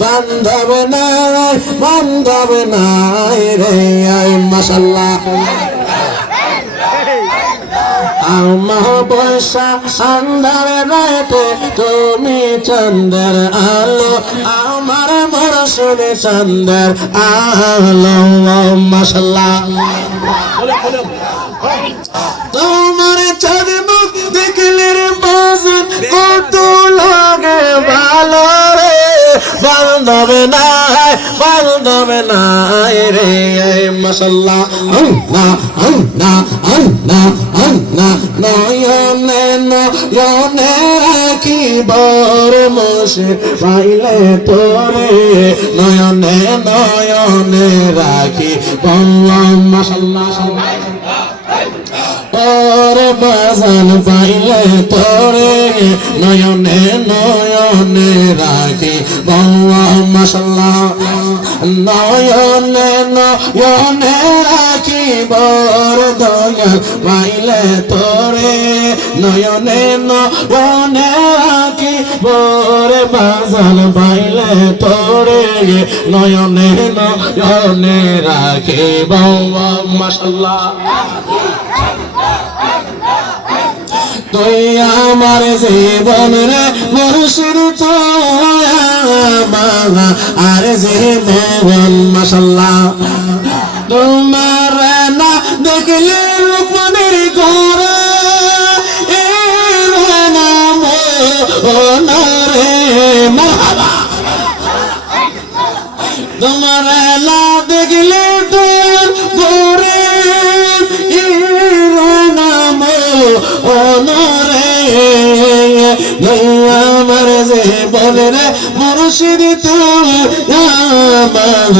বান্ধব নাই, বান্ধব নাই রে মাশাআল্লাহ। আমার বৈশা আন্ধার রাতে তুমি চন্দ্রের আলো, আমার মুর্শিদ চন্দ্রের আলো মাশাআল্লাহ। তোমার চাঁদ মুখ দেখলে রে বাজান কত লাগে ভালো রে, বান্ধব নাই, বান্ধব নাই রে মাশাআল্লাহ। আল্লাহ আল্লাহ আল্লাহ আল্লাহ নয়নে নয়নে রাখিবার মোশে পাইলে তোরে, নয়নে নয়নে রাখি মাশাআল্লাহ। ওরে বাজান পাইলে তোরে, নয়নে নয়নে রাখি বাবা মাশাআল্লাহ। নয়নে নয়নে রাখি বর দয়াল পাইলে তোরে, নয়নে নয়নে রাখি বরে বাজান পাইলে তোরে, নয়নে নয়নে রাখি বাবা মাশাআল্লাহ। তুই আমার জীবন রে মুর্শিদ তুই আমার আর জীবন মাশাআল্লাহ। তোমার না দেখলে লোকমানের ঘরে নাম রে মারহাবা। তোমার না দেখলে তোর ঘরে নাম ওনরে, আমার জীবন রে মুর্শিদ তুই আমার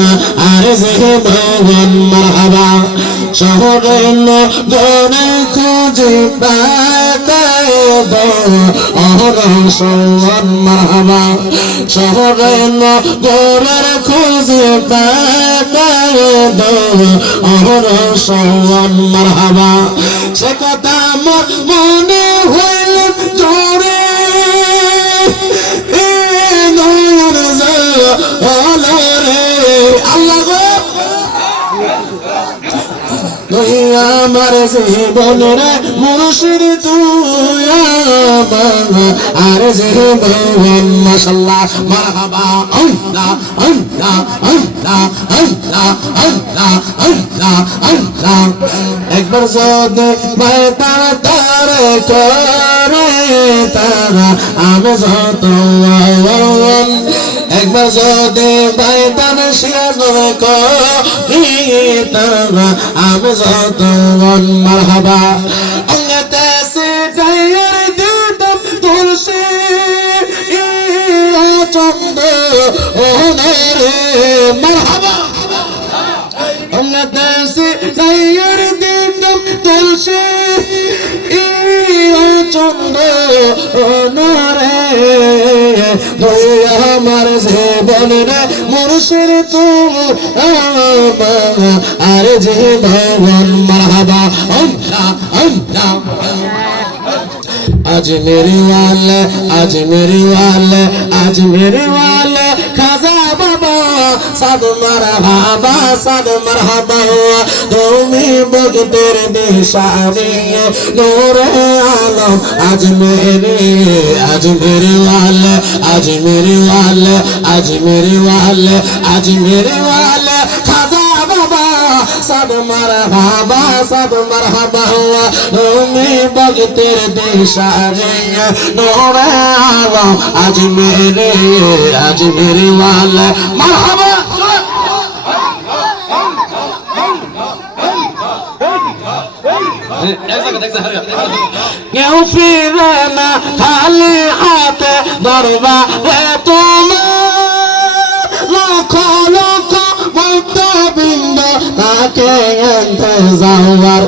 আর জীবন মারহাবা। শহরে নগরে খুঁজে পাতায় অরসন মারহাবা। শহরে নগরের খুঁজে পাতায় অরসন মারহাবা। সে কথা আমার মনে হইল জোরে আল্লাহ গো, তুই আমার জীবন রে মুর্শিদ তুই আমার আর জীবন মাশাআল্লাহ মারহাবা। আল্লাহ আল্লাহ আল্লাহ আল্লাহ আল্লাহ আল্লাহ আল্লাহ। একবার যদি বেতার তারে করে তারা আমি যত, একবার যদি বেতার শিয়াজ করি তারা আমি যত মারহাবা। অঙ্গতে সে যাইয়ার দিতাম তুলসী চন্দ ওনারে মারহাবা। অঙ্গতে সে যাইয়ার দিতাম তুলসী চন্দ ওনারে, তুই আমার জীবন রে মুর্শিদ তুই আমার আর জীবন মারহাবা। আল্লাহ আল্লাহ। আজমেরি ওয়ালে আজমেরি ওয়ালে আজমেরি ওয়ালে খাজা বাবা সাদ মারহাবা সাদ মারহাবা। তুমি বগতের দিশারি নূরে আলম আজমেরি আজমেরি ওয়ালে আজমেরি ওয়ালে আজমেরি ওয়ালে আজমেরি ওয়ালে খাজা বাবা সাদ মারহাবা সাদ মারহাবা। তুমি বগতের দিশারি নূরে আলম আজমেরি আজমেরি ওয়ালে মারহাবা। কেউ ফিরে না খালি হাতে দরবারে তোমার, লক্ষ লক্ষ ভক্তবৃন্দ তাকে ইন্তজার